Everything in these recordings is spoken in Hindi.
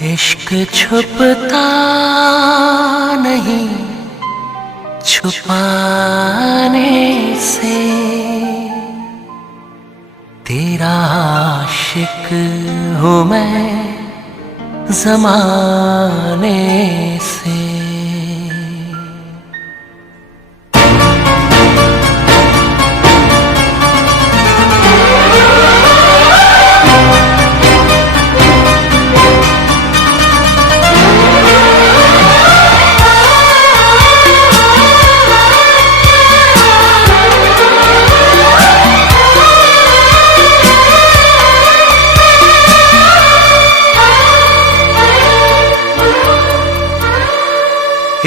इश्क छुपता नहीं छुपाने से, तेरा आशिक हूँ मैं ज़माने से।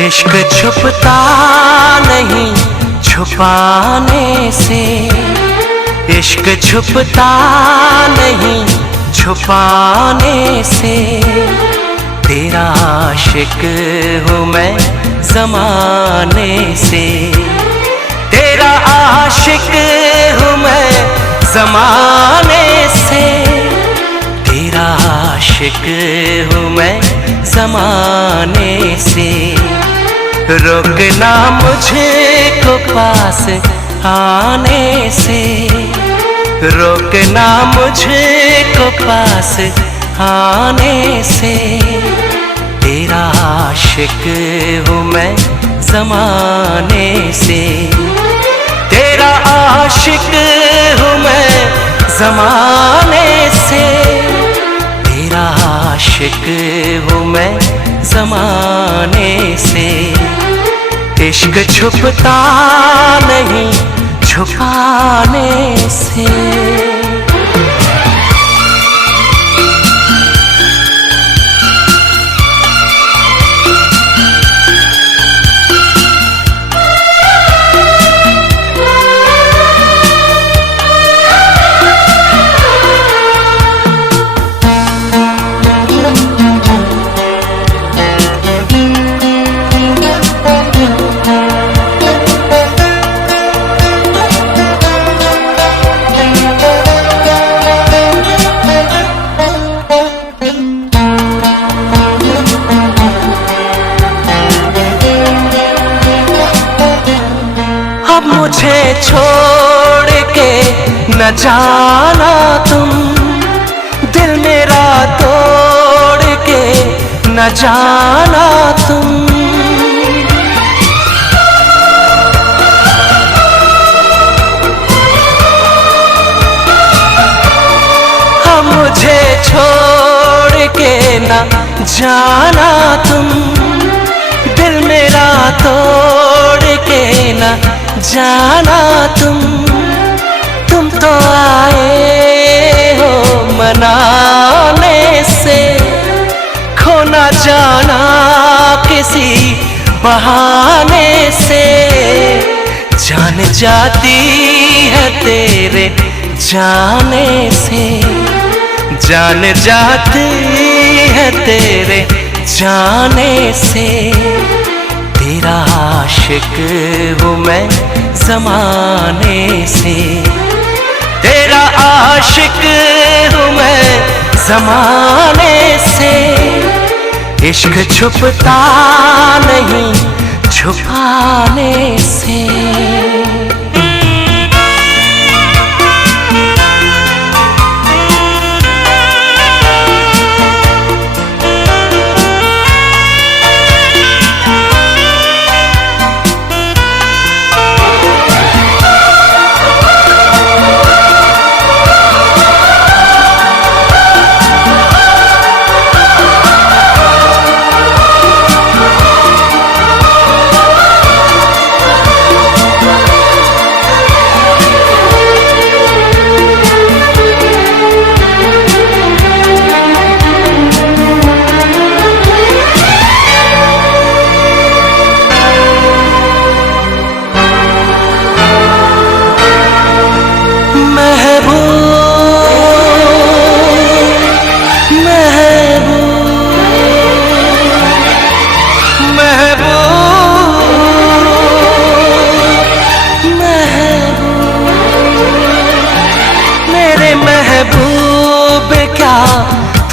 इश्क छुपता नहीं छुपाने से, इश्क छुपता नहीं छुपाने से, तेरा आशिक हूँ मैं ज़माने से, तेरा आशिक हूँ मैं ज़माने से, तेरा आशिक हूँ मैं ज़माने से। रोकना मुझको पास आने से, रोकना मुझको पास आने से, तेरा आशिक हूँ मैं ज़माने से, तेरा आशिक हूँ मैं ज़माने से, तेरा आशिक हूँ मैं ज़माने से। इश्क छुपता नहीं छुपाने से। मुझे छोड़ के न जाना तुम, दिल मेरा तोड़ के न जाना तुम। हाँ मुझे छोड़ के न जाना तुम, दिल मेरा तोड़ के न जाना तुम तो आए हो मनाने से, खो न जाना किसी बहाने से, जान जाती है तेरे जाने से, जान जाती है तेरे जाने से, तेरा आशिक हूँ मैं ज़माने से, तेरा आशिक हूँ मैं ज़माने से। इश्क छुपता नहीं छुपाने से।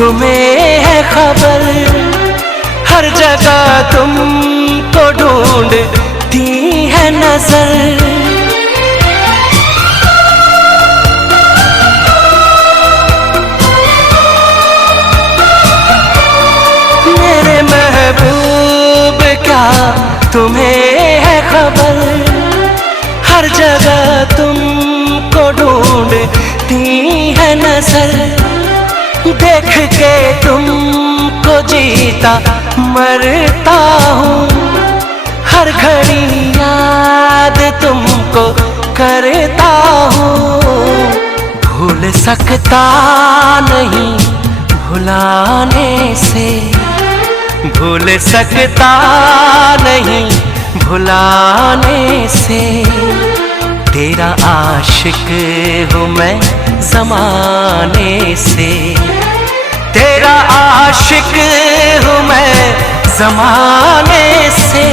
तुम्हें है खबर, हर जगह तुमको ढूंढती है नजर। मेरे महबूब क्या तुम्हें है खबर, हर जगह तुमको ढूंढती है नजर। देख के तुमको जीता मरता हूँ, हर घड़ी याद तुमको करता हूँ। भूल सकता नहीं भुलाने से, भूल सकता नहीं भुलाने से। तेरा आशिक हूँ मैं ज़माने से, तेरा आशिक हूँ मैं ज़माने से।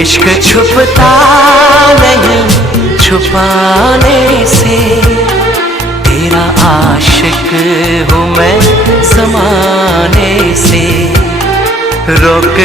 इश्क छुपता नहीं छुपाने से, तेरा आशिक हूँ मैं ज़माने से। रोक